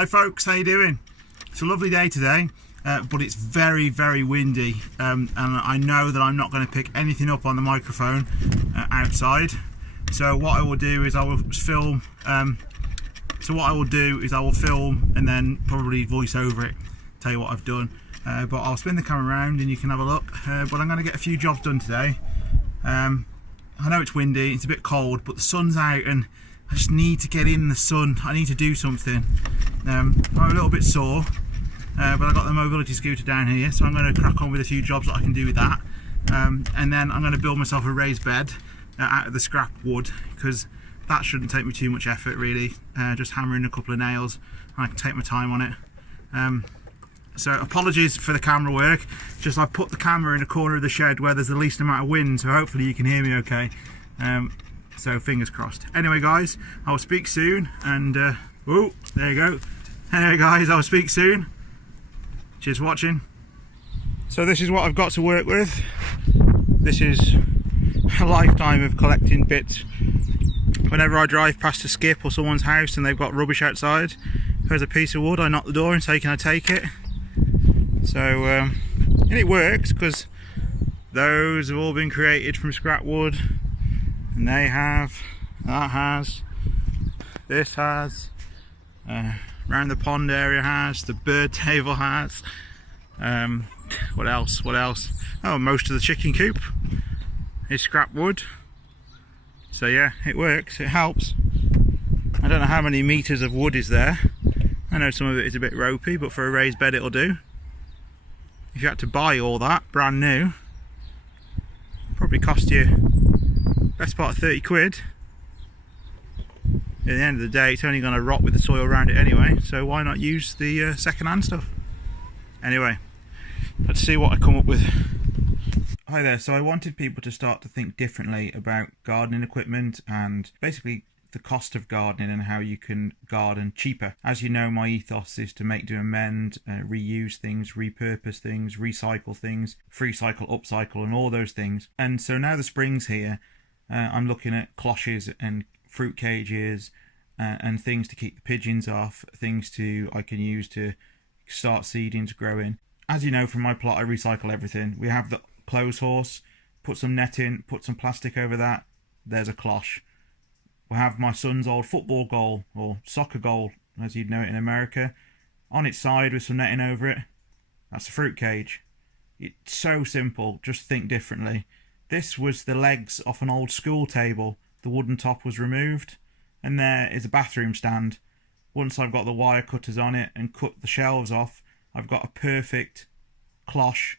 Hi folks, how you doing? It's a lovely day today, but it's very, very windy, and I know that I'm not going to pick anything up on the microphone outside. So what I will do is I will film. I will film and then probably voice over it, tell you what I've done. But I'll spin the camera around and you can have a look. But I'm going to get a few jobs done today. I know it's windy, it's a bit cold, but the sun's out and I just need to get in the sun. I need to do something. I'm a little bit sore, but I've got the mobility scooter down here, so I'm going to crack on with a few jobs that I can do with that. And then I'm going to build myself a raised bed out of the scrap wood, because that shouldn't take me too much effort really. Just hammering a couple of nails and I can take my time on it. So apologies for the camera work, just I've put the camera in a corner of the shed where there's the least amount of wind, so hopefully you can hear me okay. So fingers crossed. Anyway guys, I'll speak soon, and oh, there you go. Anyway guys, I'll speak soon. Cheers for watching. So this is what I've got to work with. This is a lifetime of collecting bits. Whenever I drive past a skip or someone's house and they've got rubbish outside, there's a piece of wood, I knock the door and say, can I take it? So, and it works, because those have all been created from scrap wood. And they have, that has, this has, around the pond area has, the bird table has, what else, oh, most of the chicken coop is scrap wood. So yeah, it works, it helps. I don't know how many meters of wood is there. I know some of it is a bit ropey, but for a raised bed it'll do. If you had to buy all that brand new, it'd probably cost you best part of 30 quid. At the end of the day, it's only going to rot with the soil around it anyway, so why not use the second-hand stuff? Anyway, let's see what I come up with. Hi there, so I wanted people to start to think differently about gardening equipment and basically the cost of gardening and how you can garden cheaper. As you know, my ethos is to make, do, amend, reuse things, repurpose things, recycle things, free cycle, upcycle, and all those things. And so now the spring's here, I'm looking at cloches and fruit cages and things to keep the pigeons off, things I can use to start seeding to grow in. As you know from my plot, I recycle everything. We have the clothes horse, put some netting, put some plastic over that, there's a cloche. We'll have my son's old football goal, or soccer goal as you'd know it in America, on its side with some netting over it. That's a fruit cage. It's so simple, just think differently. This was the legs off an old school table. The wooden top was removed, and there is a bathroom stand. Once I've got the wire cutters on it and cut the shelves off, I've got a perfect cloche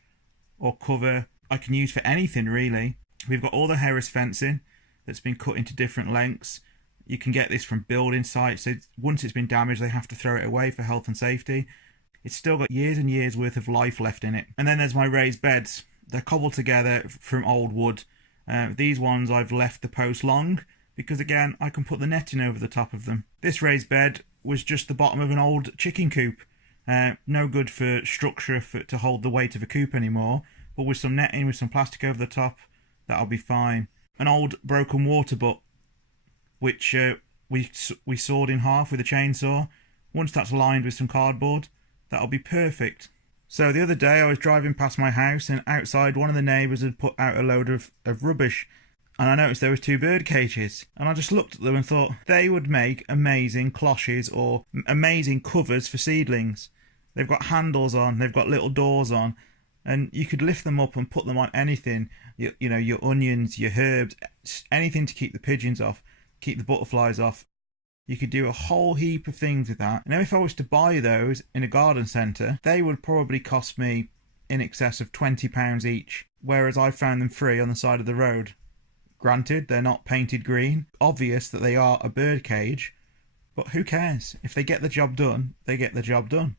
or cover I can use for anything really. We've got all the Harris fencing that's been cut into different lengths. You can get this from building sites, so once it's been damaged they have to throw it away for health and safety. It's still got years and years worth of life left in it. And then there's my raised beds. They're cobbled together from old wood. These ones I've left the post long because again I can put the netting over the top of them. This raised bed was just the bottom of an old chicken coop. No good for structure to hold the weight of a coop anymore, but with some netting, with some plastic over the top, that'll be fine. An old broken water butt which we sawed in half with a chainsaw. Once that's lined with some cardboard, that'll be perfect. So the other day I was driving past my house and outside one of the neighbours had put out a load of rubbish, and I noticed there was 2 bird cages, and I just looked at them and thought they would make amazing cloches or amazing covers for seedlings. They've got handles on, they've got little doors on, and you could lift them up and put them on anything. You know, your onions, your herbs, anything to keep the pigeons off, keep the butterflies off. You could do a whole heap of things with that. Now if I was to buy those in a garden centre, they would probably cost me in excess of £20 each, whereas I found them free on the side of the road. Granted, they're not painted green. Obvious that they are a bird cage, but who cares? If they get the job done, they get the job done.